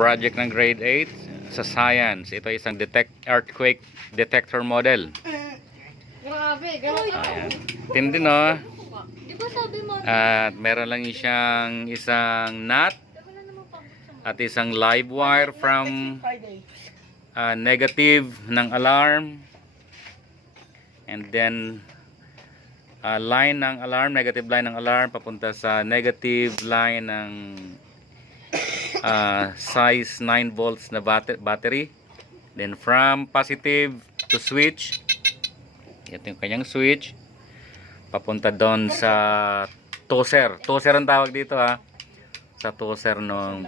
project ng grade 8 sa science. Ito ay isang earthquake detector model. Grabe, grabe. Ayan. Tindi, no? Di ba sabi mo? At meron lang siyang isang nut at isang live wire from negative ng alarm, and then line ng alarm, negative line ng alarm papunta sa negative line ng size 9 volts na battery. Then from positive to switch, ito yung kanyang switch, papunta doon sa toaster. Toaster ang tawag dito, ha, sa toaster ng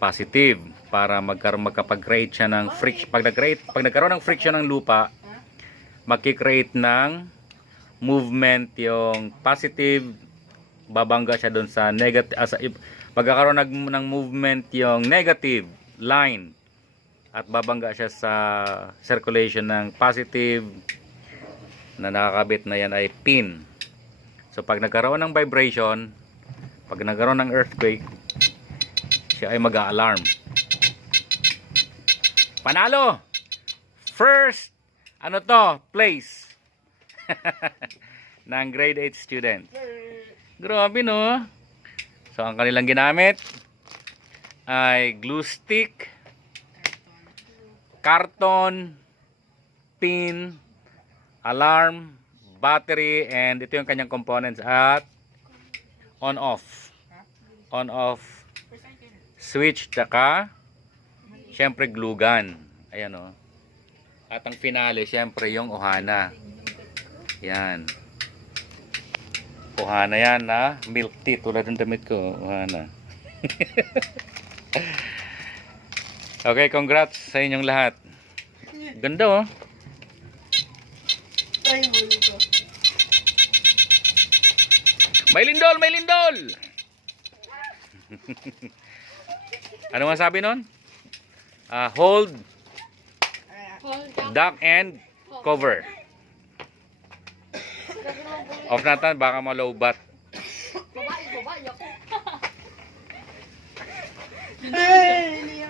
positive, para magkapag-create siya ng friction. Pag nagkaroon ng friction ng lupa, magki-create ng movement yung positive, babangga siya doon sa negative. Pagkakaroon ng movement yung negative line, at babangga siya sa circulation ng positive na nakakabit na yan ay pin. So pag nagkaroon ng vibration, pag nagkaroon ng earthquake, siya ay mag-a-alarm. Panalo! First, place ng grade 8 student. Grabe, no? So ang kanilang ginamit ay glue stick, karton, pin, alarm, battery, and ito yung kanyang components at on-off switch, tsaka syempre glue gun. Ayan, o. At ang finale syempre yung ohana. Yan, ohana yan na milk tea, tulad ng damit ko, ohana. Okay, congrats sa inyong lahat. Ganda, oh. Try mo dito. May lindol, may lindol. Ano masabi nun? Hold, duck, and cover. Off natin, baka malowbat. Babae ako. Hey!